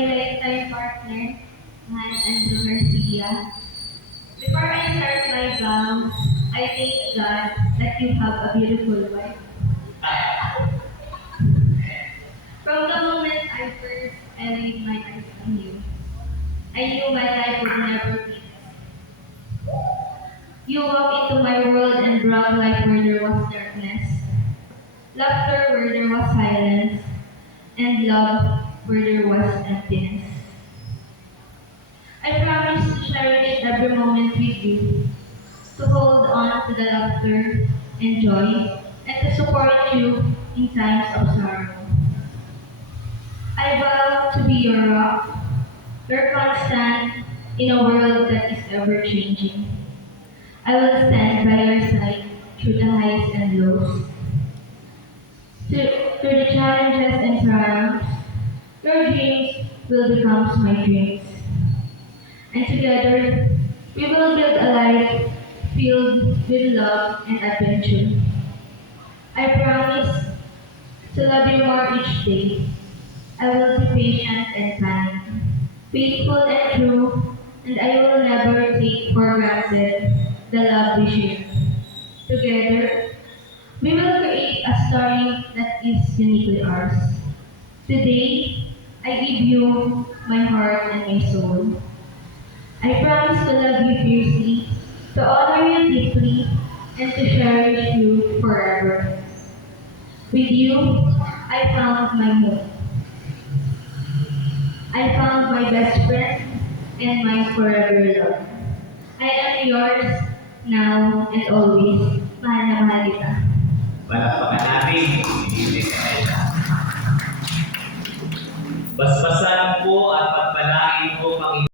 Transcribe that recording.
my lifetime partner, Juan Andrew Garcia. Before I start my vows, I thank God that you have a beautiful wife. From the moment I first laid my eyes on you, I knew my life would never be the same. You walked into my world and brought life where there was darkness, laughter where there was silence, and love where there was emptiness. I promise to cherish every moment with you, to hold on to the laughter and joy, and to support you in times of sorrow. I vow to be your rock, your constant in a world that is ever changing. I will stand by your side through the highs and lows, through the challenges and triumphs. Your dreams will become my dreams. And together, we will build a life filled with love and adventure. I promise to love you more each day. I will be patient and kind, faithful and true, and I will never take for granted the love we share. Together, we will create a story that is uniquely ours. Today, I give you my heart and my soul. I promise to love you fiercely, to honor you deeply, and to cherish you forever. With you, I found my home. I found my best friend and my forever love. I am yours now and always. Mahal na mahal kita. Palakpakan natin. Basbasan po at pagpalain po, Panginoon.